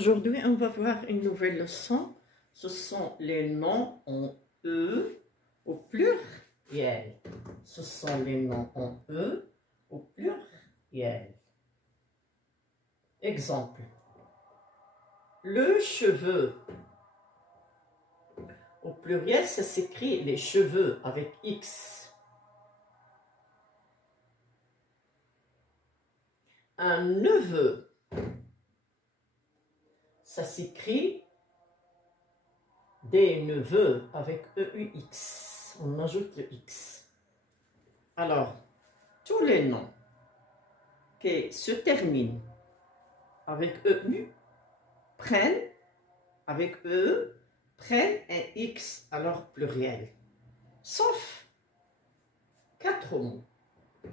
Aujourd'hui, on va voir une nouvelle leçon. Ce sont les noms en E au pluriel. Ce sont les noms en E au pluriel. Exemple. Le cheveu. Au pluriel, ça s'écrit les cheveux avec X. Un neveu. Ça s'écrit des neveux avec EUX. On ajoute le X. Alors, tous les noms qui se terminent avec EU prennent, avec E, prennent un X à leur pluriel. Sauf 4 mots.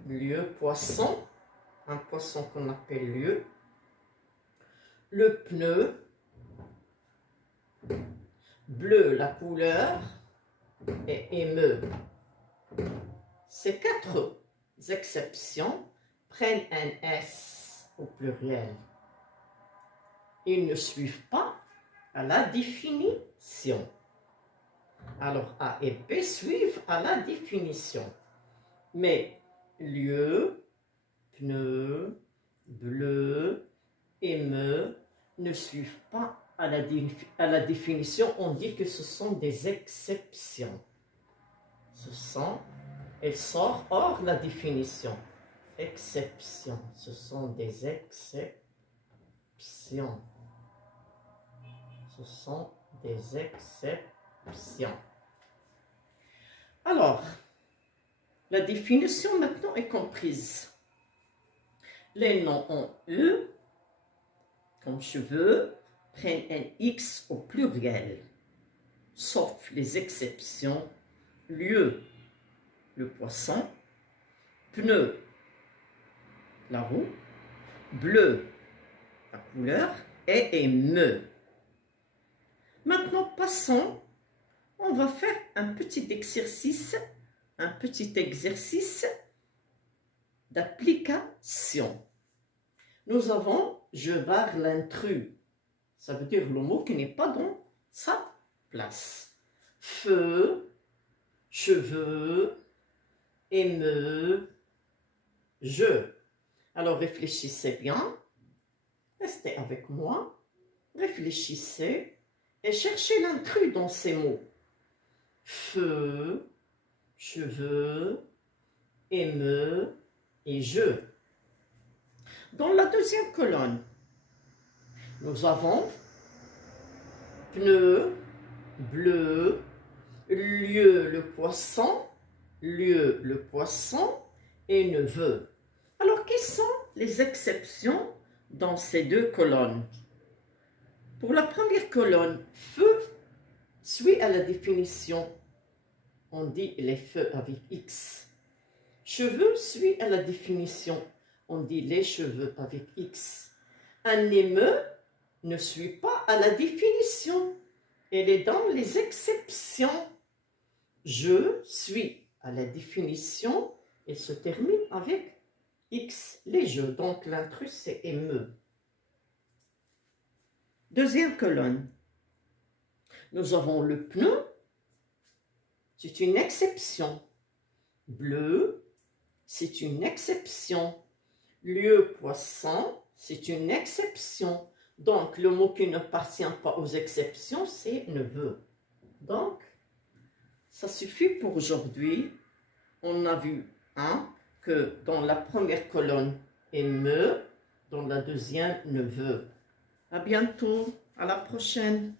Lieu, poisson, un poisson qu'on appelle lieu. Le pneu, bleu la couleur et émeu. Ces 4 exceptions prennent un S au pluriel. Ils ne suivent pas à la définition. Alors A et B suivent à la définition. Mais lieu, pneu, bleu, émeu ne suivent pas à la définition. On dit que ce sont des exceptions. Elles sortent hors la définition. Exception. Ce sont des exceptions. Ce sont des exceptions. Alors, la définition maintenant est comprise. Les noms en E, comme cheveux, prennent un X au pluriel, sauf les exceptions lieu, le poisson, pneu, la roue, bleu, la couleur, et émeu. Maintenant, passons, on va faire un petit exercice d'application. Nous avons « je barre l'intrus ». Ça veut dire le mot qui n'est pas dans sa place. Feu, cheveux, émeu, je. Alors réfléchissez bien, restez avec moi, réfléchissez et cherchez l'intrus dans ces mots. Feu, cheveux, émeu et je. Dans la deuxième colonne, nous avons pneu, bleu, lieu le poisson et neveu. Alors, quelles sont les exceptions dans ces deux colonnes? Pour la première colonne, feu suit à la définition. On dit les feux avec X. Cheveux suit à la définition. On dit les cheveux avec X. Un émeu ne suit pas à la définition. Elle est dans les exceptions. Je suis à la définition et se termine avec X, les jeux. Donc l'intrus c'est émeu. Deuxième colonne. Nous avons le pneu. C'est une exception. Bleu, c'est une exception. Lieu poisson, c'est une exception. Donc, le mot qui n'appartient pas aux exceptions, c'est neveu. Donc, ça suffit pour aujourd'hui. On a vu que dans la première colonne, émeu, dans la deuxième, neveu. À bientôt, à la prochaine.